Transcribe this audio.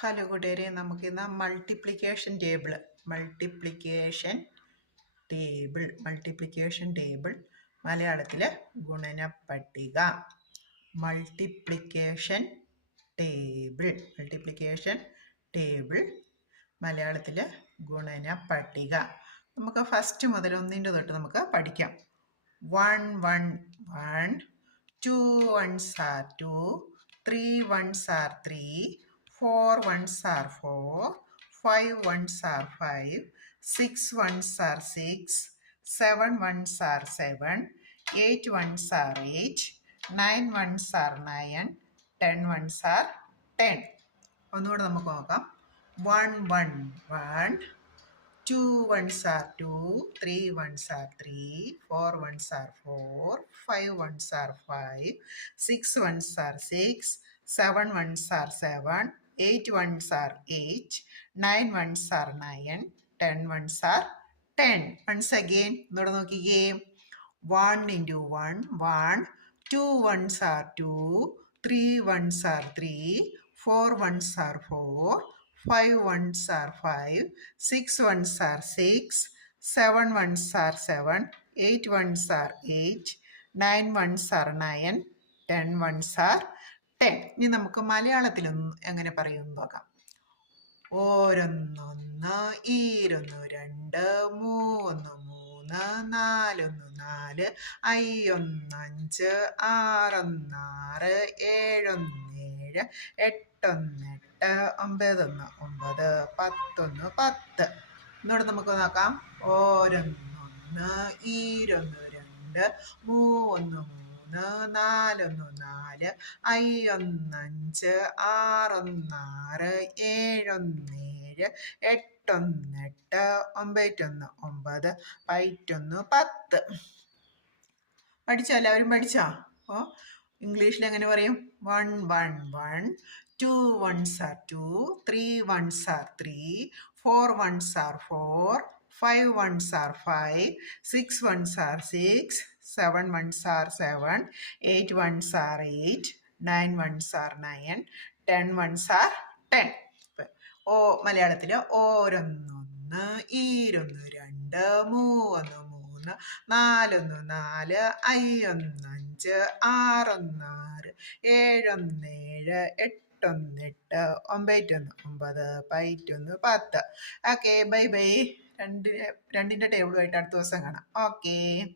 Hello കൂട്ടുകാരെ, നമുക്കിന്ന് multiplication table മലയാളത്തിൽ ഗുണനപ്പട്ടിക. മൾട്ടിപ്ലിക്കേഷൻ ടേബിൾ മലയാളത്തിൽ ഗുണനപ്പട്ടിക. നമുക്ക് ഫസ്റ്റ് മുതൽ ഒന്നിൻ്റെ തൊട്ട് നമുക്ക് പഠിക്കാം. 1 1 1, 2 1s are 2, 3 1s are 3, 4 1s are 4, 5 1s are 5, 6 1s are 6, 7 1s are 7, 8 1s are 8, 9 1s are 9, 10 1s are 10. ഒന്നുകൂടെ നമുക്ക് നോക്കാം. 1 1 1, 2 1s are 2, 3 1s are 3, 4 1s are 4, 5 1s are 5, 6 1s are 6, 7 1s are 7, 8 1s are 8, 9 1s are 9, 10 1s are 10. Once again, ഒന്നുകൂടെ നോക്കിക്കേ. 1 into 1 1, 2 1s are 2, 3 1s are 3, 4 1s are 4, 5 1s are 5, 6 1s are 6, 7 1s are 7, 8 1s are 8, 9 1s are 9, 10 1s are 10. ഇനി നമുക്ക് മലയാളത്തിലൊന്നും എങ്ങനെ പറയുമെന്ന് നോക്കാം. ഓരൊന്നൊന്ന്, ഈരൊന്ന് രണ്ട്, മൂന്ന് മൂന്ന്, നാലൊന്ന് നാല്, അയ്യൊന്നഞ്ച്, ആറൊന്നാറ്, ഏഴൊന്നേഴ്, എട്ടൊന്നെട്ട്, ഒമ്പതൊന്ന് ഒമ്പത്, പത്തൊന്ന് പത്ത്. എന്നോട് നമുക്ക് നോക്കാം. ഓരൊന്നൊന്ന്, ഈരൊന്ന് രണ്ട്, മൂന്ന് മൂന്ന്, നാലൊന്ന് നാല്, അയ്യൊന്നഞ്ച്, ആറൊന്നാറ്, ഏഴൊന്നേഴ്, എട്ടൊന്നെട്ട്, ഒമ്പതൊന്ന് ഒമ്പത്, പത്തൊന്ന് പത്ത്. പഠിച്ചോ? എല്ലാവരും പഠിച്ചോ? അപ്പോൾ ഇംഗ്ലീഷിൽ എങ്ങനെ പറയും? 1 1 1, 2 1s are 2, 3 1s are 3, 4 1s are 4, 5 1s are 5, 6 1s are 6, 7 1s are 7, 8 1s are 8, 9 1s are 9, 10 1s are 10. മലയാളത്തിൽ ഓരൊന്നൊന്ന്, ഈരൊന്ന് രണ്ട്, മൂന്ന് മൂന്ന്, നാലൊന്ന് നാല്, അയ്യൊന്നഞ്ച്, ആറൊന്നാറ്, ഏഴൊന്നേഴ്, എട്ടൊന്നെട്ട്, ഒമ്പതൊന്ന് ഒമ്പത്, പത്തൊന്ന് പത്ത്. Okay, bye bye. രണ്ടിൻ്റെ ടേബിളുമായിട്ട് അടുത്ത ദിവസം കാണാം. ഓക്കേ.